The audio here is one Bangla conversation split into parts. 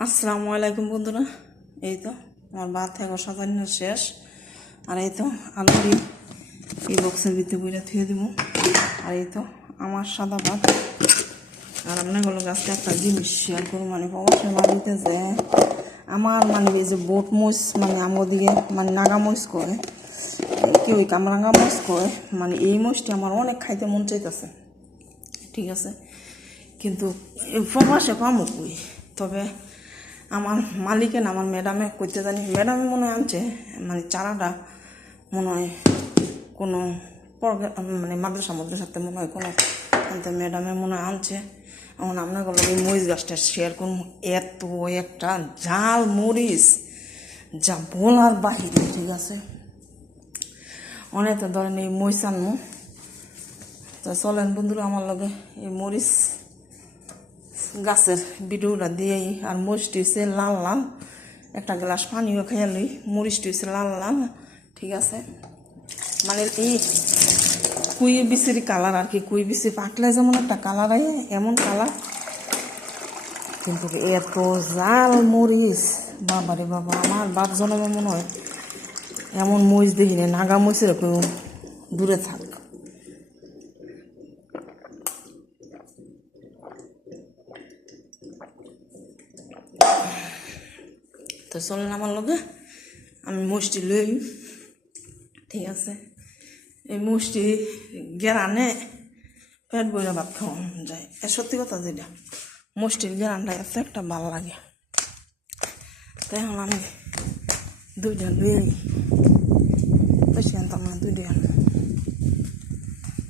আসসালামু আলাইকুম বন্ধুরা। এই তো আমার ভাত থেকে সাজানো শেষ। আর এই তো আলু দিয়ে এই বক্সের ভিতরে বইটা থুয়ে দিব। আর এই তো আমার সাদা ভাত। আর আপনার গাছটা একটা জিনিস শেয়ার করুন, মানে অবশ্যই বাড়িতে যে আমার মানে এই যে বোট মরিচ, মানে আমার দিকে মানে নাগা মরিচ করে, কেউ কামরাঙ্গা মরিচ করে, মানে এই মরিচটা আমার অনেক খাইতে মন চাইতেছে, ঠিক আছে। কিন্তু প্রবাসে পামো কই, তবে আমার মালিকে না আমার ম্যাডামে করতে জানি, ম্যাডামে মনে হয় আনছে, মানে চারাটা মনে হয় কোনো মানে মাদ্রাসাতে মনে হয় কোনো আনতে ম্যাডামে মনে হয় আনছে। এখন আপনার এই মরিচ গাছটা শেয়ার করুন। এত একটা ঝাল মরিচ যা বলার বাহিরে, ঠিক আছে। অনেক ধরেন এই মরিচ আনবো, তো চলেন বন্ধুরা আমার লগে এই মরিচ গাছের ভিডিওটা দিয়েই। আর মরিচটি হচ্ছে লাল লাল, একটা গ্লাস পানিও খেয়ে লই। মরিচটি হচ্ছে লাল লাল, ঠিক আছে। মানে এই কুই বিচির কালার আর কি, কুই বিচি পাকলে যেমন একটা কালার আয় এমন কালার, কিন্তু এত জাল মরিচ বাবারে বাবা। আমার বাপ জন্মে মনে হয় এমন মরিচ দেখি না, নাগা মরিচের কেউ দূরে থাক। তো চলেন আমার লগে আমি মুষ্টি লই, ঠিক আছে। এই মুষ্টি গেরানে পেট বইরা ভাত খাওয়া যায়, সত্যি কথা যেটা, মুষ্টির গেরানটা এত একটা ভালো লাগে। তো এখন আমি দুইটা লই, বেশি আনতাম না, দুইটা,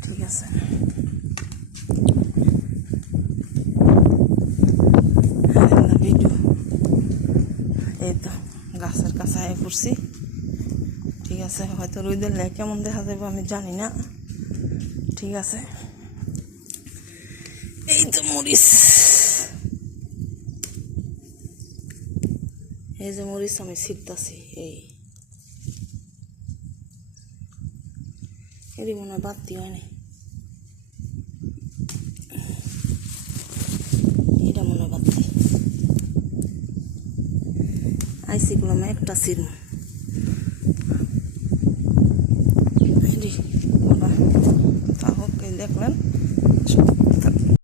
ঠিক আছে। ভিডিও এই তো গাছের কাছে আয় পড়ছি, ঠিক আছে। হয়তো রোদের লেগে কেমন দেখা যাবে আমি জানি না, ঠিক আছে। এই তো মরিচ, এই যে মরিচ আমি ছিটতাছি, এরই মনে হয় বাড়তি হয়নি, এটা মনে হয় বাড়তি আইসি গুলো আমি একটা ছিড়ব,